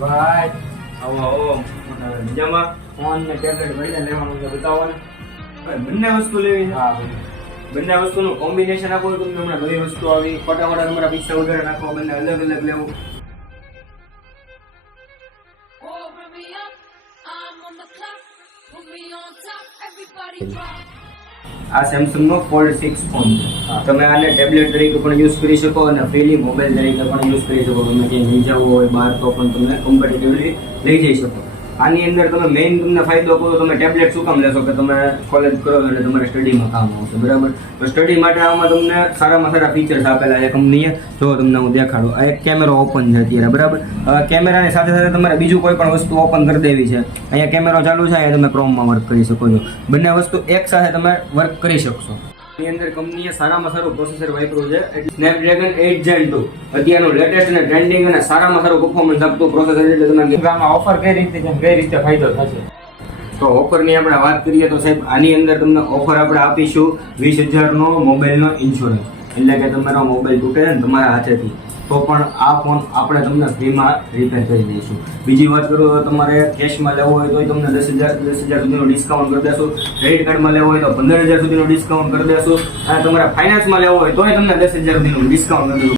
ભાઈ આવો આવો મજામાં. ફોન ને ટેબ્લેટ મળીને લેવાનું છે, બતાવો ને. બંને વસ્તુ લેવી છે. હા ભાઈ. બંને વસ્તુનું કોમ્બિનેશન આપો તો તમને હમણાં બધી વસ્તુ આવી ખોટા ખોટા તમારા પૈસા વગેરે નાખો, બંને અલગ અલગ લેવું. Open me up, I'm on the clock. Put me on top, everybody drop. આ સેમસંગ નો ફોલ્ડ 6 ફોન છે. હા. તમે આને ટેબ્લેટ તરીકે પણ યુઝ કરી શકો અને ફ્રીલી મોબાઈલ તરીકે પણ યુઝ કરી શકો. તમે ક્યાંય લઈ જવું હોય બહાર તો પણ તમને કમ્ફર્ટેબલી લઈ જઈ શકો. આની અંદર તમે મેઇન તમને ફાયદો કહો તો તમે ટેબ્લેટ શું કામ લેશો કે તમે કોલેજ કરો એટલે તમારે સ્ટડીમાં કામ આવશે, બરાબર? તો સ્ટડી માટે આમાં તમને સારામાં સારા ફીચર્સ આપેલા છે કંપનીએ. જો તમને હું દેખાડું, આ એક કેમેરો ઓપન છે અત્યારે, બરાબર? કેમેરાની સાથે સાથે તમારે બીજું કોઈ પણ વસ્તુ ઓપન કરી દેવી છે. અહીંયા કેમેરો ચાલુ છે, અહીંયા તમે ક્રોમમાં વર્ક કરી શકો છો. બંને વસ્તુ એક સાથે તમે વર્ક કરી શકશો. એની અંદર કંપનીએ સારામાં સારું પ્રોસેસર વાપર્યું છે, એટલે સ્નેપડ્રેગન 8 Gen 2 અત્યારનું લેટેસ્ટ અને ટ્રેન્ડિંગ અને સારામાં સારું પરફોર્મન્સ આપતું પ્રોસેસર. એટલે તમે આમાં ઓફર કઈ રીતે છે, કઈ રીતે ફાયદો થશે? તો ઓફરની આપણે વાત કરીએ તો સાહેબ આની અંદર તમને ઓફર આપણે આપીશું 20,000 નો મોબાઈલનો ઇન્સ્યોરન્સ. એટલે કે તમારો મોબાઈલ તૂટે ને તમારા હાથેથી તો પણ આ ફોન આપણે તમને ફ્રીમાં રિપેર કરી દઈશું. બીજી વાત કરું તો તમારે કેશમાં લેવો હોય તો તમને 10,000 સુધીનું ડિસ્કાઉન્ટ કરી દેશું. ક્રેડિટ કાર્ડમાં લેવો હોય તો 15,000 સુધીનું ડિસ્કાઉન્ટ કરી દેશું. અને તમારે ફાઇનાન્સમાં લેવો હોય તોય તમને 10,000 સુધીનું ડિસ્કાઉન્ટ કરી દેશું.